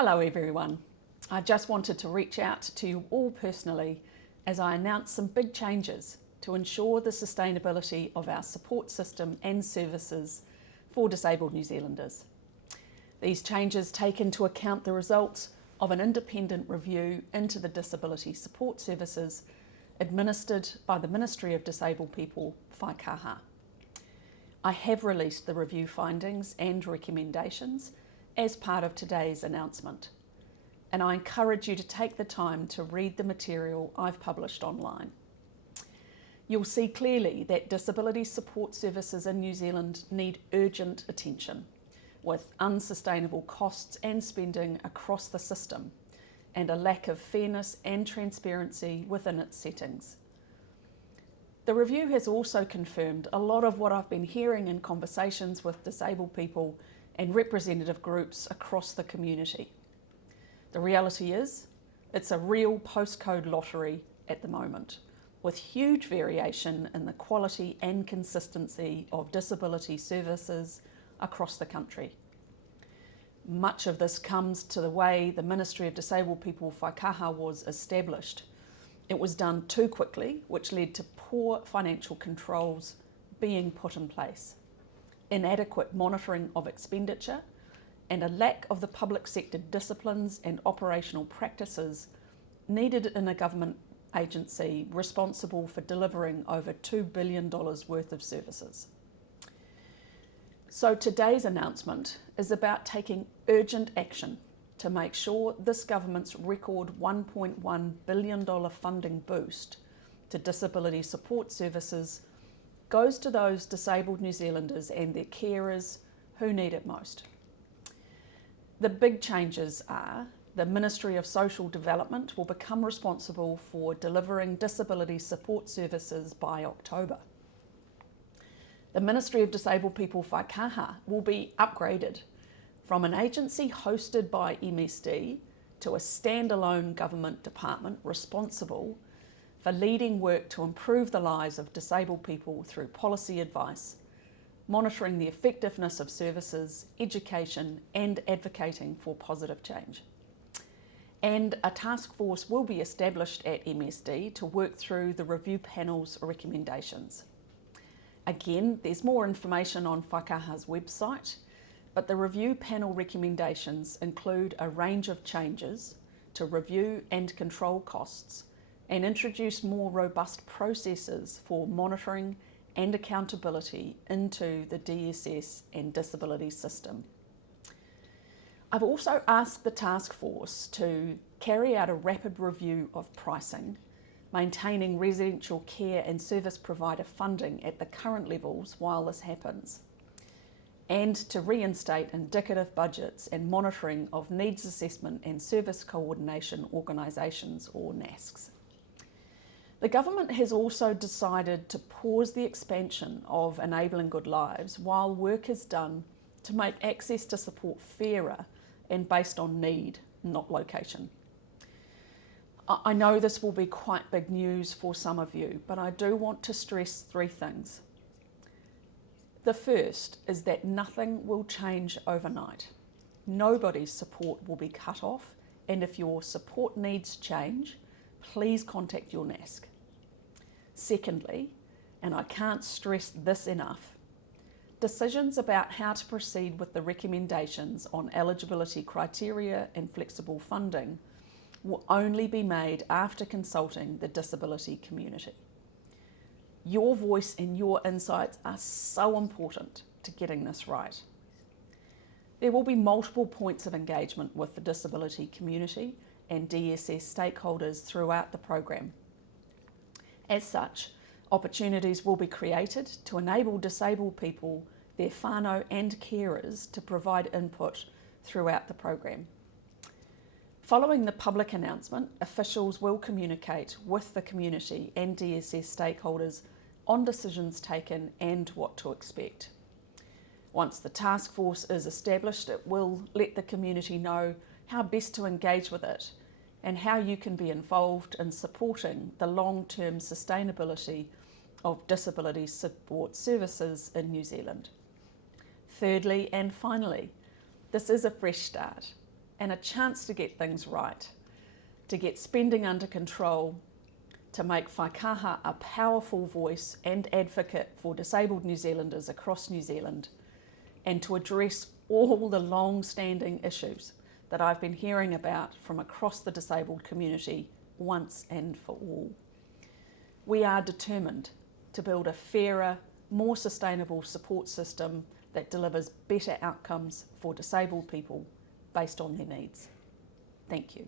Hello everyone. I just wanted to reach out to you all personally as I announce some big changes to ensure the sustainability of our support system and services for disabled New Zealanders. These changes take into account the results of an independent review into the disability support services administered by the Ministry of Disabled People, Whaikaha. I have released the review findings and recommendations as part of today's announcement, and I encourage you to take the time to read the material I've published online. You'll see clearly that disability support services in New Zealand need urgent attention, with unsustainable costs and spending across the system, and a lack of fairness and transparency within its settings. The review has also confirmed a lot of what I've been hearing in conversations with disabled people and representative groups across the community. The reality is, it's a real postcode lottery at the moment, with huge variation in the quality and consistency of disability services across the country. Much of this comes to the way the Ministry of Disabled People, Whaikaha, was established. It was done too quickly, which led to poor financial controls being put in place, inadequate monitoring of expenditure, and a lack of the public sector disciplines and operational practices needed in a government agency responsible for delivering over $2 billion worth of services. So today's announcement is about taking urgent action to make sure this government's record $1.1 billion funding boost to disability support services goes to those disabled New Zealanders and their carers who need it most. The big changes are the Ministry of Social Development will become responsible for delivering disability support services by October. The Ministry of Disabled People, Whaikaha, will be upgraded from an agency hosted by MSD to a standalone government department responsible for leading work to improve the lives of disabled people through policy advice, monitoring the effectiveness of services, education, and advocating for positive change. And a task force will be established at MSD to work through the review panel's recommendations. Again, there's more information on Whaikaha's website, but the review panel recommendations include a range of changes to review and control costs and introduce more robust processes for monitoring and accountability into the DSS and disability system. I've also asked the task force to carry out a rapid review of pricing, maintaining residential care and service provider funding at the current levels while this happens, and to reinstate indicative budgets and monitoring of needs assessment and service coordination organisations, or NASCs. The government has also decided to pause the expansion of Enabling Good Lives while work is done to make access to support fairer and based on need, not location. I know this will be quite big news for some of you, but I do want to stress three things. The first is that nothing will change overnight. Nobody's support will be cut off, and if your support needs change, please contact your NASC. Secondly, and I can't stress this enough, decisions about how to proceed with the recommendations on eligibility criteria and flexible funding will only be made after consulting the disability community. Your voice and your insights are so important to getting this right. There will be multiple points of engagement with the disability community and DSS stakeholders throughout the program. As such, opportunities will be created to enable disabled people, their whānau and carers to provide input throughout the program. Following the public announcement, officials will communicate with the community and DSS stakeholders on decisions taken and what to expect. Once the task force is established, it will let the community know how best to engage with it and how you can be involved in supporting the long-term sustainability of disability support services in New Zealand. Thirdly and finally, this is a fresh start. and a chance to get things right, to get spending under control, to make Whaikaha a powerful voice and advocate for disabled New Zealanders across New Zealand, and to address all the long-standing issues that I've been hearing about from across the disabled community once and for all. We are determined to build a fairer, more sustainable support system that delivers better outcomes for disabled people based on their needs. Thank you.